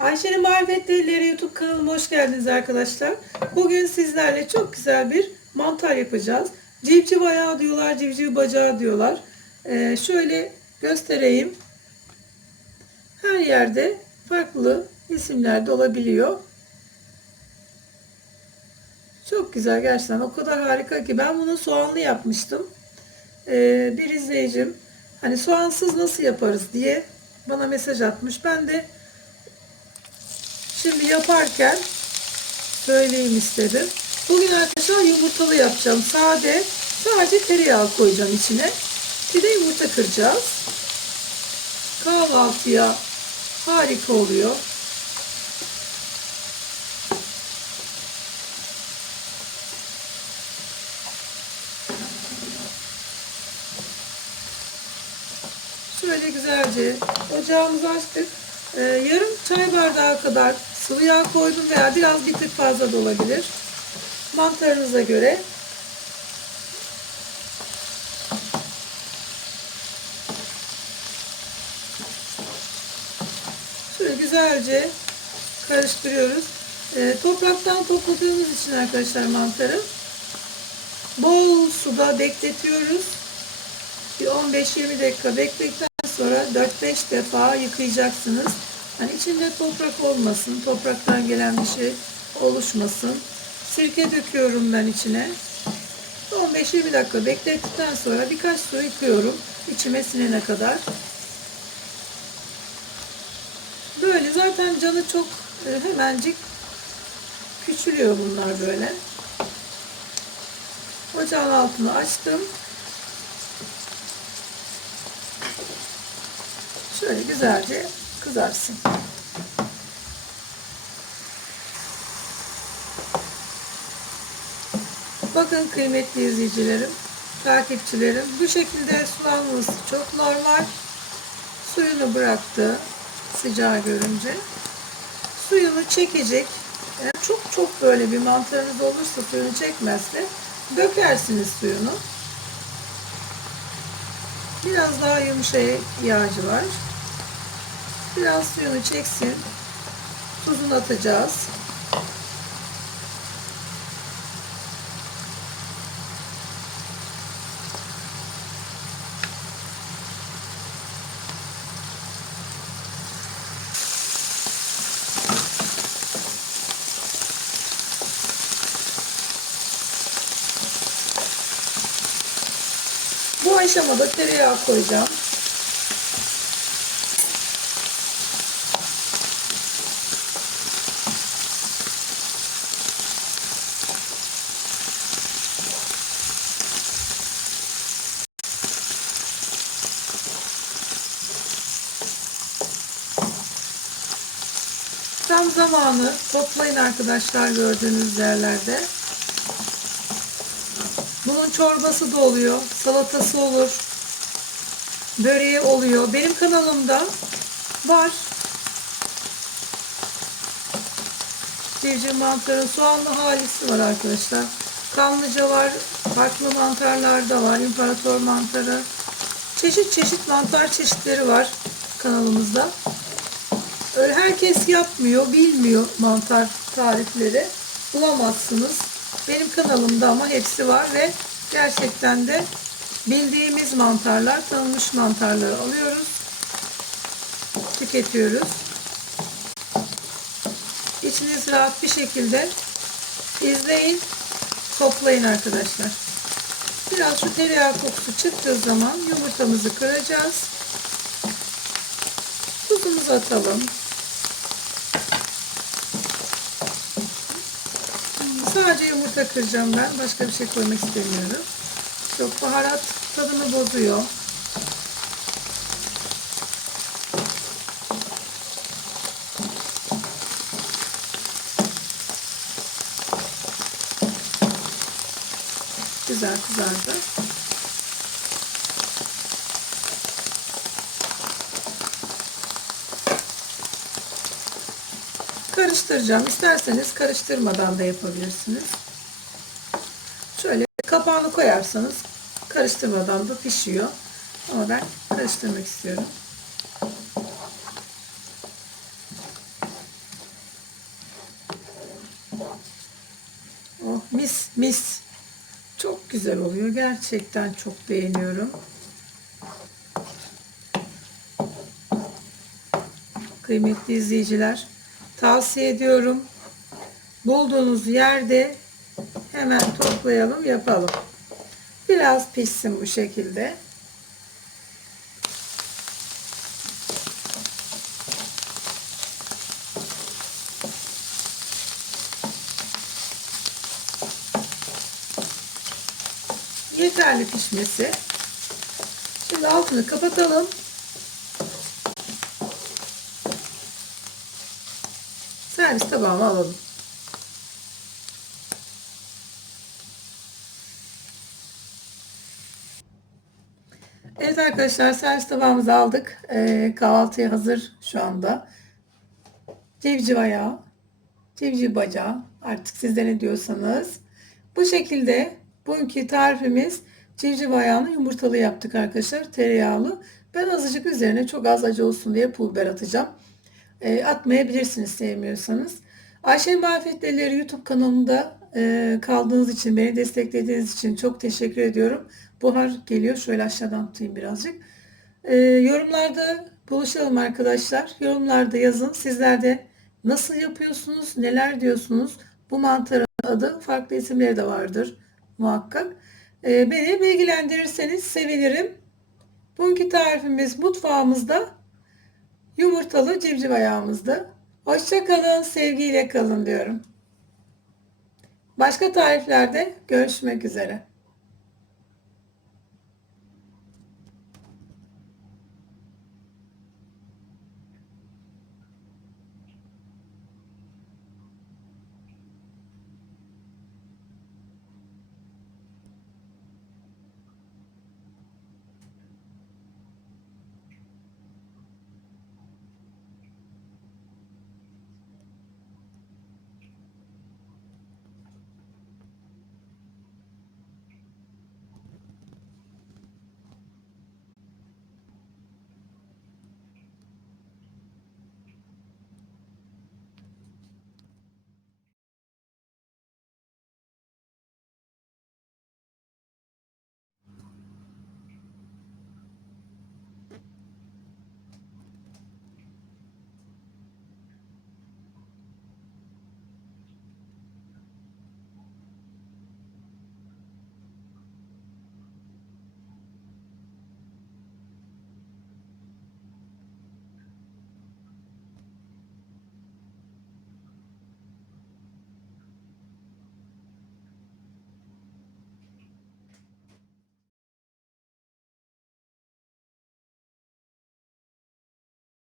Ayşe'nin Marifetleri YouTube kanalıma hoş geldiniz arkadaşlar. Bugün sizlerle çok güzel bir mantar yapacağız. Civciv ayağı diyorlar, civciv bacağı diyorlar. Ee, şöyle göstereyim. Her yerde farklı isimler de olabiliyor. Çok güzel gerçekten. O kadar harika ki. Ben bunu soğanlı yapmıştım. Ee, bir izleyicim hani soğansız nasıl yaparız diye bana mesaj atmış. Ben de Şimdi yaparken söyleyeyim istedim. Bugün arkadaşlar yumurtalı yapacağım. Sade. Sadece tereyağı koyacağım içine. Bir de yumurta kıracağız. Kahvaltıya harika oluyor. Şöyle güzelce ocağımızı açtık. Ee, yarım çay bardağı kadar sıvı yağ koydum veya biraz bir tık fazla da olabilir. Mantarınıza göre. Şöyle güzelce karıştırıyoruz. Ee, topraktan topladığımız için arkadaşlar mantarı bol suda bekletiyoruz. Bir 15-20 dakika bekledikten sonra 4-5 defa yıkayacaksınız. Hani içinde toprak olmasın, topraktan gelen bir şey oluşmasın. Sirke döküyorum ben içine. 15-20 dakika beklettikten sonra birkaç su yıkıyorum. içime sinene kadar. Böyle zaten canı çok e, hemencik küçülüyor bunlar böyle. Ocağın altını açtım. Şöyle güzelce kızarsın. Bakın kıymetli izleyicilerim, takipçilerim bu şekilde sulanması çok normal. Suyunu bıraktı sıcağı görünce. Suyunu çekecek. Yani çok çok böyle bir mantarınız olursa suyunu çekmezse dökersiniz suyunu. Biraz daha yumuşaya ihtiyacı var. Biraz suyunu çeksin. Tuzunu atacağız. Bu aşamada tereyağı koyacağım. Tam zamanı toplayın arkadaşlar gördüğünüz yerlerde. Bunun çorbası da oluyor, salatası olur, böreği oluyor. Benim kanalımda var. Civciv mantarın soğanlı halisi var arkadaşlar. Kanlıca var, farklı mantarlar da var, imparator mantarı. Çeşit çeşit mantar çeşitleri var kanalımızda. Öyle herkes yapmıyor, bilmiyor mantar tarifleri. Bulamazsınız. Benim kanalımda ama hepsi var ve gerçekten de bildiğimiz mantarlar, tanınmış mantarları alıyoruz. Tüketiyoruz. İçiniz rahat bir şekilde izleyin, toplayın arkadaşlar. Biraz şu tereyağı kokusu çıktığı zaman yumurtamızı kıracağız. Tuzumuzu atalım. Sadece yumurta kıracağım ben. Başka bir şey koymak istemiyorum. Çok baharat tadını bozuyor. Güzel kızardı. Karıştıracağım. İsterseniz karıştırmadan da yapabilirsiniz. Kapağını koyarsanız karıştırmadan da pişiyor. Ama ben karıştırmak istiyorum. Oh mis mis. Çok güzel oluyor. Gerçekten çok beğeniyorum. Kıymetli izleyiciler tavsiye ediyorum. Bulduğunuz yerde hemen toplayalım, yapalım. Biraz pişsin bu şekilde. Yeterli pişmesi. Şimdi altını kapatalım. Servis tabağıma alalım. Evet arkadaşlar servis tabağımızı aldık. Ee, kahvaltıya hazır şu anda. Cevciv ayağı, civciv bacağı artık sizler ne diyorsanız. Bu şekilde bugünkü tarifimiz civciv ayağını yumurtalı yaptık arkadaşlar. Tereyağlı. Ben azıcık üzerine çok az acı olsun diye pul biber atacağım. E, atmayabilirsiniz sevmiyorsanız. Ayşe'nin Marifetleri YouTube kanalında e, kaldığınız için, beni desteklediğiniz için çok teşekkür ediyorum. Buhar geliyor. Şöyle aşağıdan tutayım birazcık. E, yorumlarda buluşalım arkadaşlar. Yorumlarda yazın. Sizler de nasıl yapıyorsunuz, neler diyorsunuz? Bu mantarın adı farklı isimleri de vardır muhakkak. E, beni bilgilendirirseniz sevinirim. Bugünkü tarifimiz mutfağımızda yumurtalı civciv ayağımızda. Hoşça kalın, sevgiyle kalın diyorum. Başka tariflerde görüşmek üzere.